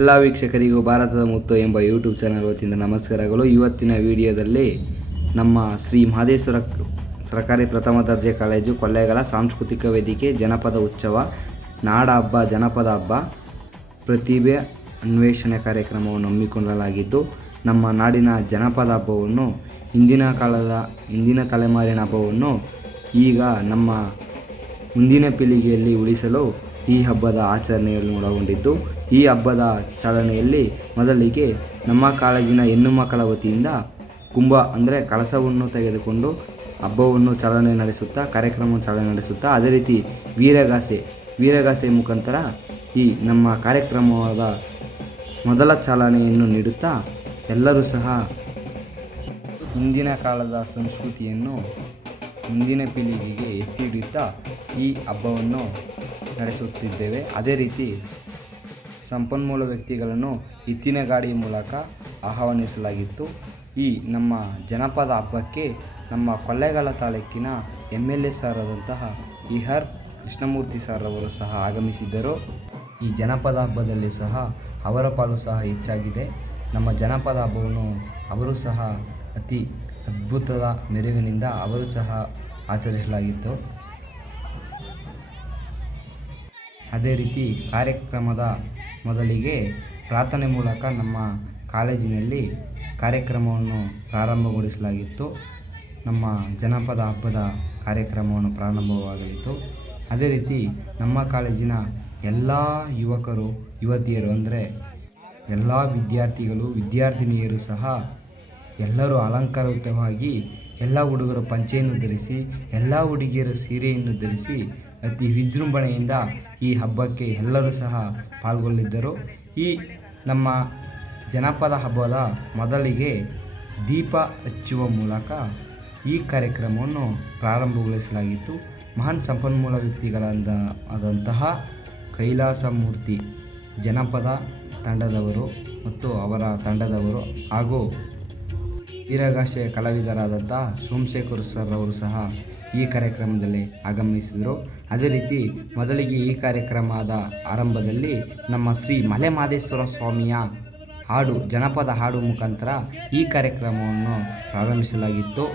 ಎಲ್ಲ ವೀಕ್ಷಕರಿಗೂ ಭಾರತದ ಮುತ್ತು ಎಂಬ ಯೂಟ್ಯೂಬ್ ಚಾನಲ್ ವತಿಯಿಂದ ನಮಸ್ಕಾರಗಳು. ಇವತ್ತಿನ ವಿಡಿಯೋದಲ್ಲಿ ನಮ್ಮ ಶ್ರೀ ಮಹದೇಶ್ವರ ಸರ್ಕಾರಿ ಪ್ರಥಮ ದರ್ಜೆ ಕಾಲೇಜು ಕೊಳ್ಳೇಗಾಲ ಸಾಂಸ್ಕೃತಿಕ ವೇದಿಕೆ ಜನಪದ ಉತ್ಸವ, ನಾಡ ಹಬ್ಬ, ಜನಪದ ಹಬ್ಬ, ಪ್ರತಿಭೆ ಅನ್ವೇಷಣೆ ಕಾರ್ಯಕ್ರಮವನ್ನು ಹಮ್ಮಿಕೊಳ್ಳಲಾಗಿದ್ದು, ನಮ್ಮ ನಾಡಿನ ಜನಪದ ಹಬ್ಬವನ್ನು ಹಿಂದಿನ ತಲೆಮಾರಿನ ಹಬ್ಬವನ್ನು ಈಗ ನಮ್ಮ ಮುಂದಿನ ಪೀಳಿಗೆಯಲ್ಲಿ ಉಳಿಸಲು ಈ ಹಬ್ಬದ ಆಚರಣೆಯನ್ನು ಒಳಗೊಂಡಿದ್ದು, ಈ ಹಬ್ಬದ ಚಾಲನೆಯಲ್ಲಿ ಮೊದಲಿಗೆ ನಮ್ಮ ಕಾಲೇಜಿನ ಹೆಣ್ಣು ಮಕ್ಕಳ ವತಿಯಿಂದ ಕುಂಭ ಅಂದರೆ ಕಳಸವನ್ನು ತೆಗೆದುಕೊಂಡು ಹಬ್ಬವನ್ನು ಕಾರ್ಯಕ್ರಮವನ್ನು ಚಾಲನೆ ನಡೆಸುತ್ತಾ, ಅದೇ ರೀತಿ ವೀರಗಾಸೆ ಮುಖಾಂತರ ಈ ನಮ್ಮ ಕಾರ್ಯಕ್ರಮವಾದ ಮೊದಲ ಚಾಲನೆಯನ್ನು ನೀಡುತ್ತಾ ಎಲ್ಲರೂ ಸಹ ಹಿಂದಿನ ಕಾಲದ ಸಂಸ್ಕೃತಿಯನ್ನು ಮುಂದಿನ ಪೀಳಿಗೆಗೆ ಎತ್ತಿ ಹಿಡಿಯುತ್ತಾ ಈ ಹಬ್ಬವನ್ನು ನಡೆಸುತ್ತಿದ್ದೇವೆ. ಅದೇ ರೀತಿ ಸಂಪನ್ಮೂಲ ವ್ಯಕ್ತಿಗಳನ್ನು ಎತ್ತಿನ ಗಾಡಿ ಮೂಲಕ ಆಹ್ವಾನಿಸಲಾಗಿತ್ತು. ಈ ನಮ್ಮ ಜನಪದ ಹಬ್ಬಕ್ಕೆ ನಮ್ಮ ಕೊಳ್ಳೇಗಾಲ ತಾಲೂಕಿನ MLA ಸರ್ ಆದಂತಹ ER ಕೃಷ್ಣಮೂರ್ತಿ ಸರ್ ಅವರು ಸಹ ಆಗಮಿಸಿದ್ದರು. ಈ ಜನಪದ ಹಬ್ಬದಲ್ಲಿ ಸಹ ಅವರ ಪಾಲು ಸಹ ಹೆಚ್ಚಾಗಿದೆ. ನಮ್ಮ ಜನಪದ ಹಬ್ಬವನ್ನು ಅವರು ಸಹ ಅತಿ ಅದ್ಭುತದ ಮೆರುಗಿನಿಂದ ಅವರು ಸಹ ಆಚರಿಸಲಾಗಿತ್ತು. ಅದೇ ರೀತಿ ಕಾರ್ಯಕ್ರಮದ ಮೊದಲಿಗೆ ಪ್ರಾರ್ಥನೆ ಮೂಲಕ ನಮ್ಮ ಕಾಲೇಜಿನಲ್ಲಿ ಕಾರ್ಯಕ್ರಮವನ್ನು ಪ್ರಾರಂಭಗೊಳಿಸಲಾಗಿತ್ತು. ನಮ್ಮ ಜನಪದ ಹಬ್ಬದ ಕಾರ್ಯಕ್ರಮವನ್ನು ಪ್ರಾರಂಭವಾಗಲಿತ್ತು. ಅದೇ ರೀತಿ ನಮ್ಮ ಕಾಲೇಜಿನ ಎಲ್ಲ ಯುವಕರು ಯುವತಿಯರು ಅಂದರೆ ಎಲ್ಲ ವಿದ್ಯಾರ್ಥಿಗಳು ವಿದ್ಯಾರ್ಥಿನಿಯರು ಸಹ ಎಲ್ಲರೂ ಅಲಂಕಾರಯುತವಾಗಿ, ಎಲ್ಲ ಹುಡುಗರು ಪಂಚೆಯನ್ನು ಧರಿಸಿ, ಎಲ್ಲ ಹುಡುಗಿಯರು ಸೀರೆಯನ್ನು ಧರಿಸಿ ಅತಿ ವಿಜೃಂಭಣೆಯಿಂದ ಈ ಹಬ್ಬಕ್ಕೆ ಎಲ್ಲರೂ ಸಹ ಪಾಲ್ಗೊಳ್ಳಿದ್ದರು. ಈ ನಮ್ಮ ಜನಪದ ಹಬ್ಬದ ಮೊದಲಿಗೆ ದೀಪ ಹಚ್ಚುವ ಮೂಲಕ ಈ ಕಾರ್ಯಕ್ರಮವನ್ನು ಪ್ರಾರಂಭಗೊಳಿಸಲಾಗಿತ್ತು. ಮಹಾನ್ ಸಂಪನ್ಮೂಲ ವ್ಯಕ್ತಿಗಳಾದಂತಹ ಕೈಲಾಸ ಮೂರ್ತಿ ಜನಪದ ತಂಡದವರು ಮತ್ತು ಅವರ ತಂಡದವರು ಹಾಗೂ ವೀರಗಾಸೆ ಕಲಾವಿದರಾದಂತಹ ಸೋಮಶೇಖರ್ ಸರ್ ಅವರು ಸಹ ಈ ಕಾರ್ಯಕ್ರಮದಲ್ಲಿ ಆಗಮಿಸಿದರು. ಅದೇ ರೀತಿ ಮೊದಲಿಗೆ ಈ ಕಾರ್ಯಕ್ರಮದ ಆರಂಭದಲ್ಲಿ ನಮ್ಮ ಶ್ರೀ ಮಲೆಮಹದೇಶ್ವರ ಸ್ವಾಮಿಯ ಜನಪದ ಹಾಡು ಮುಖಾಂತರ ಈ ಕಾರ್ಯಕ್ರಮವನ್ನು ಪ್ರಾರಂಭಿಸಲಾಗಿತ್ತು.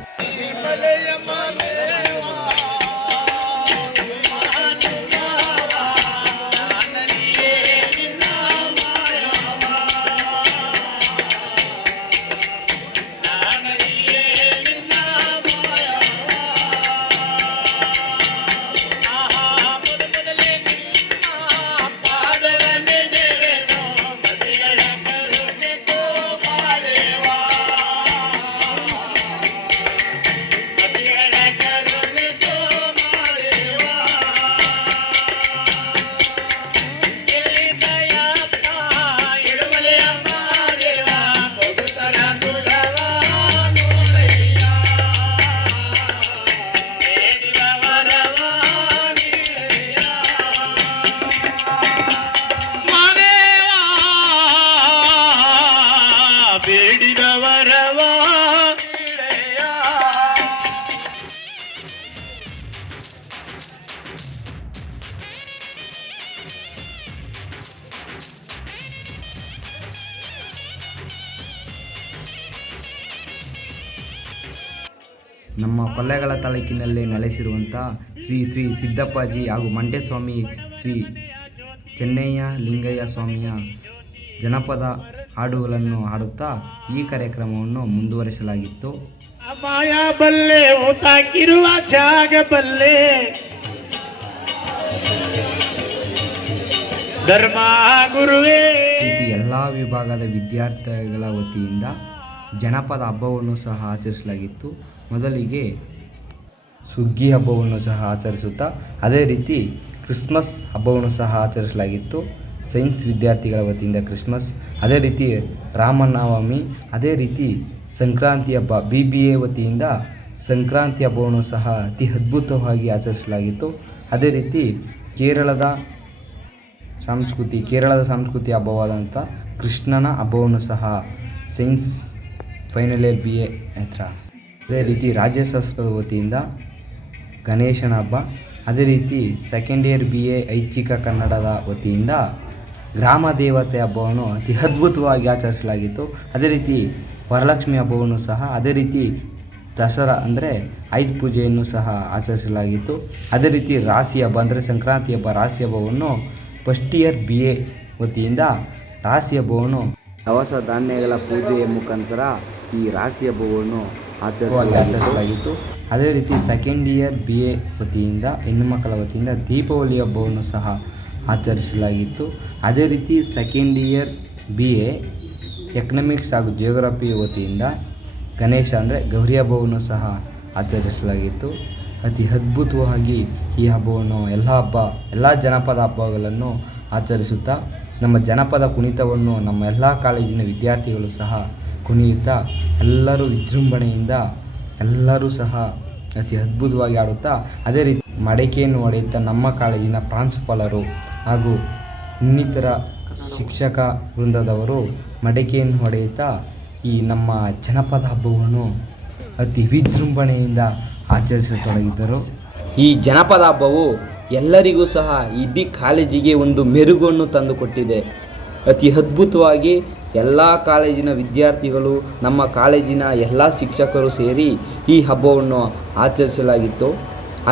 ನಮ್ಮ ಕೊಳ್ಳೇಗಾಲ ತಾಲೂಕಿನಲ್ಲಿ ನೆಲೆಸಿರುವಂಥ ಶ್ರೀ ಸಿದ್ದಪ್ಪಾಜಿ ಹಾಗೂ ಮಂಟೇಸ್ವಾಮಿ ಶ್ರೀ ಚೆನ್ನಯ್ಯ ಲಿಂಗಯ್ಯ ಸ್ವಾಮಿಯ ಜನಪದ ಹಾಡುಗಳನ್ನು ಹಾಡುತ್ತಾ ಈ ಕಾರ್ಯಕ್ರಮವನ್ನು ಮುಂದುವರಿಸಲಾಗಿತ್ತು. ಎಲ್ಲ ವಿಭಾಗದ ವಿದ್ಯಾರ್ಥಿಗಳ ವತಿಯಿಂದ ಜನಪದ ಹಬ್ಬವನ್ನು ಸಹ ಆಚರಿಸಲಾಗಿತ್ತು. ಮೊದಲಿಗೆ ಸುಗ್ಗಿ ಹಬ್ಬವನ್ನು ಸಹ ಆಚರಿಸುತ್ತಾ ಅದೇ ರೀತಿ ಕ್ರಿಸ್ಮಸ್ ಹಬ್ಬವನ್ನು ಸಹ ಆಚರಿಸಲಾಗಿತ್ತು. ಸೈನ್ಸ್ ವಿದ್ಯಾರ್ಥಿಗಳ ವತಿಯಿಂದ ಕ್ರಿಸ್ಮಸ್, ಅದೇ ರೀತಿ ರಾಮನವಮಿ, ಅದೇ ರೀತಿ ಸಂಕ್ರಾಂತಿ ಹಬ್ಬ BBA ವತಿಯಿಂದ ಸಂಕ್ರಾಂತಿ ಹಬ್ಬವನ್ನು ಸಹ ಅತಿ ಅದ್ಭುತವಾಗಿ ಆಚರಿಸಲಾಗಿತ್ತು. ಅದೇ ರೀತಿ ಕೇರಳದ ಸಂಸ್ಕೃತಿ ಹಬ್ಬವಾದಂಥ ಕೃಷ್ಣನ ಹಬ್ಬವನ್ನು ಸಹ ಸೈನ್ಸ್ ಫೈನಲ್ ಇಯರ್ BA ಅದೇ ರೀತಿ ರಾಜ್ಯಶಾಸ್ತ್ರದ ವತಿಯಿಂದ ಗಣೇಶನ ಹಬ್ಬ, ಅದೇ ರೀತಿ ಸೆಕೆಂಡ್ ಇಯರ್ BA ಐಚ್ಛಿಕ ಕನ್ನಡದ ವತಿಯಿಂದ ಗ್ರಾಮ ದೇವತೆ ಹಬ್ಬವನ್ನು ಅತಿ ಅದ್ಭುತವಾಗಿ ಆಚರಿಸಲಾಗಿತ್ತು. ಅದೇ ರೀತಿ ವರಲಕ್ಷ್ಮಿ ಹಬ್ಬವನ್ನು ಸಹ ಅದೇ ರೀತಿ ದಸರಾ ಅಂದರೆ ಆಯುಧ ಪೂಜೆಯನ್ನು ಸಹ ಆಚರಿಸಲಾಗಿತ್ತು. ಅದೇ ರೀತಿ ರಾಶಿ ಹಬ್ಬ ಅಂದರೆ ಸಂಕ್ರಾಂತಿ ಹಬ್ಬ, ರಾಶಿ ಹಬ್ಬವನ್ನು ಫಸ್ಟ್ ಇಯರ್ BA ವತಿಯಿಂದ ರಾಶಿ ಹಬ್ಬವನ್ನು ದವಸ ಧಾನ್ಯಗಳ ಪೂಜೆಯ ಮುಖಾಂತರ ಈ ರಾಶಿ ಹಬ್ಬವನ್ನು ಆಚರಿಸಲಾಗಿತ್ತು. ಅದೇ ರೀತಿ ಸೆಕೆಂಡ್ ಇಯರ್ BA ವತಿಯಿಂದ ಹೆಣ್ಣು ಮಕ್ಕಳ ವತಿಯಿಂದ ದೀಪಾವಳಿ ಹಬ್ಬವನ್ನು ಸಹ ಆಚರಿಸಲಾಗಿತ್ತು. ಅದೇ ರೀತಿ ಸೆಕೆಂಡ್ ಇಯರ್ BA ಎಕನಾಮಿಕ್ಸ್ ಹಾಗೂ ಜಿಯೋಗ್ರಫಿ ವತಿಯಿಂದ ಗಣೇಶ ಅಂದರೆ ಗೌರಿ ಹಬ್ಬವನ್ನು ಸಹ ಆಚರಿಸಲಾಗಿತ್ತು. ಅತಿ ಅದ್ಭುತವಾಗಿ ಈ ಹಬ್ಬವನ್ನು ಎಲ್ಲ ಜನಪದ ಹಬ್ಬಗಳನ್ನು ಆಚರಿಸುತ್ತಾ ನಮ್ಮ ಜನಪದ ಕುಣಿತವನ್ನು ನಮ್ಮ ಎಲ್ಲ ಕಾಲೇಜಿನ ವಿದ್ಯಾರ್ಥಿಗಳು ಸಹ ಕುಣಿಯುತ್ತಾ ಎಲ್ಲರೂ ವಿಜೃಂಭಣೆಯಿಂದ ಎಲ್ಲರೂ ಸಹ ಅತಿ ಅದ್ಭುತವಾಗಿ ಆಡುತ್ತಾ ಅದೇ ರೀತಿ ಮಡಿಕೆಯನ್ನು ಹೊಡೆಯುತ್ತಾ ನಮ್ಮ ಕಾಲೇಜಿನ ಪ್ರಾಂಶುಪಾಲರು ಹಾಗೂ ಇನ್ನಿತರ ಶಿಕ್ಷಕ ವೃಂದದವರು ಮಡಿಕೆಯನ್ನು ಹೊಡೆಯುತ್ತಾ ಈ ನಮ್ಮ ಜನಪದ ಹಬ್ಬವನ್ನು ಅತಿ ವಿಜೃಂಭಣೆಯಿಂದ ಆಚರಿಸತೊಡಗಿದ್ದರು. ಈ ಜನಪದ ಹಬ್ಬವು ಎಲ್ಲರಿಗೂ ಸಹ ಇಡೀ ಕಾಲೇಜಿಗೆ ಒಂದು ಮೆರುಗನ್ನು ತಂದುಕೊಟ್ಟಿದೆ. ಅತಿ ಅದ್ಭುತವಾಗಿ ಎಲ್ಲ ಕಾಲೇಜಿನ ವಿದ್ಯಾರ್ಥಿಗಳು, ನಮ್ಮ ಕಾಲೇಜಿನ ಎಲ್ಲ ಶಿಕ್ಷಕರು ಸೇರಿ ಈ ಹಬ್ಬವನ್ನು ಆಚರಿಸಲಾಗಿತ್ತು.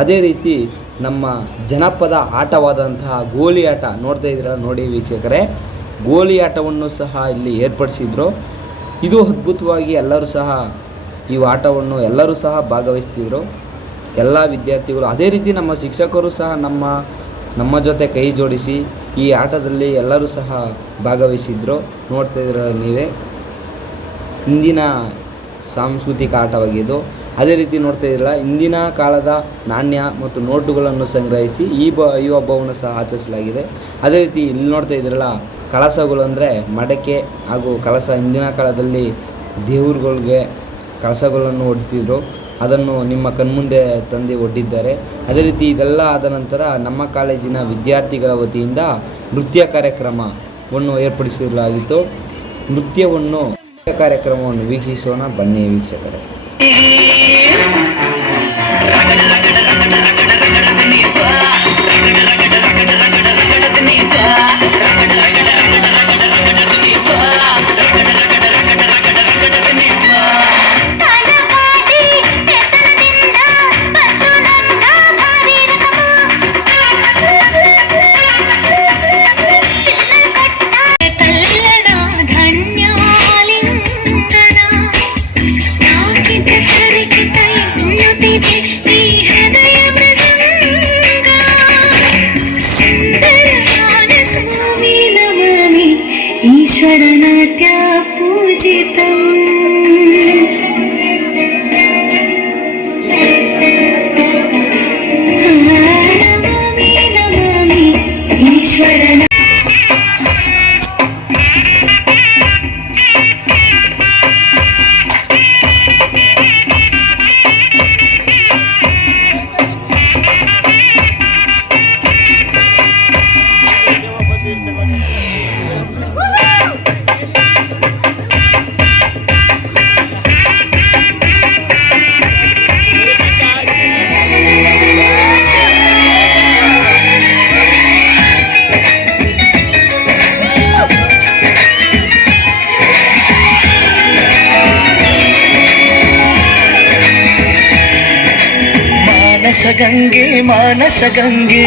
ಅದೇ ರೀತಿ ನಮ್ಮ ಜನಪದ ಆಟವಾದಂತಹ ಗೋಲಿ ಆಟ ನೋಡ್ತಾ ಇದ್ದೀರಾ ನೋಡಿ ವೀಕ್ಷಕರೇ, ಗೋಲಿ ಆಟವನ್ನು ಸಹ ಇಲ್ಲಿ ಏರ್ಪಡಿಸಿದ್ರು. ಇದು ಅದ್ಭುತವಾಗಿ ಎಲ್ಲರೂ ಸಹ ಈ ಆಟವನ್ನು ಎಲ್ಲರೂ ಸಹ ಭಾಗವಹಿಸ್ತಿದ್ರು, ಎಲ್ಲ ವಿದ್ಯಾರ್ಥಿಗಳು. ಅದೇ ರೀತಿ ನಮ್ಮ ಶಿಕ್ಷಕರು ಸಹ ನಮ್ಮ ಜೊತೆ ಕೈ ಜೋಡಿಸಿ ಈ ಆಟದಲ್ಲಿ ಎಲ್ಲರೂ ಸಹ ಭಾಗವಹಿಸಿದ್ರು. ನೋಡ್ತಾ ಇದ್ದೀರ ನೀವೇ, ಇಂದಿನ ಸಾಂಸ್ಕೃತಿಕ ಆಟವಾಗಿದ್ದು. ಅದೇ ರೀತಿ ನೋಡ್ತಾ ಇದ್ದೀರಲ್ಲ, ಇಂದಿನ ಕಾಲದ ನಾಣ್ಯ ಮತ್ತು ನೋಟುಗಳನ್ನು ಸಂಗ್ರಹಿಸಿ ಈ ಹಬ್ಬವನ್ನು ಸಹ ಆಚರಿಸಲಾಗಿದೆ. ಅದೇ ರೀತಿ ಇಲ್ಲಿ ನೋಡ್ತಾ ಇದ್ದೀರಲ್ಲ, ಕಳಸಗಳು ಅಂದರೆ ಮಡಕೆ ಹಾಗೂ ಕಳಸ. ಇಂದಿನ ಕಾಲದಲ್ಲಿ ದೇವ್ರುಗಳಿಗೆ ಕಳಸಗಳನ್ನು ಒಡ್ತಿದ್ರು, ಅದನ್ನು ನಿಮ್ಮ ಕಣ್ಮುಂದೆ ತಂದು ಒಡ್ಡಿದ್ದಾರೆ. ಅದೇ ರೀತಿ ಇದೆಲ್ಲ ಆದ ನಂತರ ನಮ್ಮ ಕಾಲೇಜಿನ ವಿದ್ಯಾರ್ಥಿಗಳ ವತಿಯಿಂದ ನೃತ್ಯ ಕಾರ್ಯಕ್ರಮವನ್ನು ಏರ್ಪಡಿಸಲಾಗಿತ್ತು. ನೃತ್ಯ ಕಾರ್ಯಕ್ರಮವನ್ನು ವೀಕ್ಷಿಸೋಣ ಬನ್ನಿ ವೀಕ್ಷಕರೇ. ಈಶ್ವರನಾಟ್ಯ ಪೂಜಿತಂ ನಮಾಮಿ ನಮಾಮಿ ಈಶ್ವರನ. ಗಂಗೆ ಮಾನಸ ಗಂಗೆ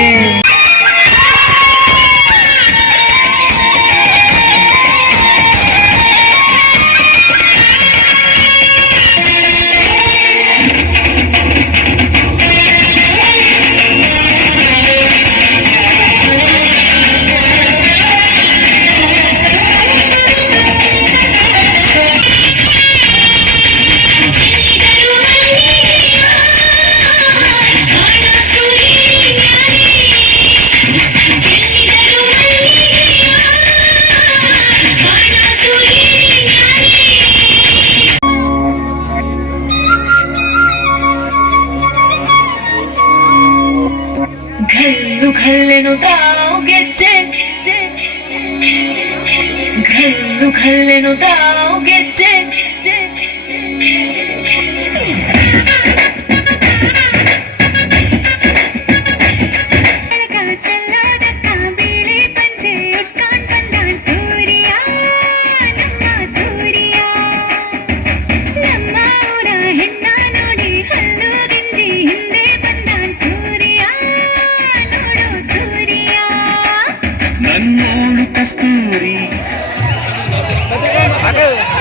घल्लु घल्लेनु दाव ಗೆಜ್ಜೆ घल्लु घल्लेनु दाव ಗೆಜ್ಜೆ ಚೆಲ್ಲಾದ ಬಿಳಿ ಪಂಚೆ ಉಟ್ಕೊಂಡ್ ಬಂದ ನಮಾಮಿ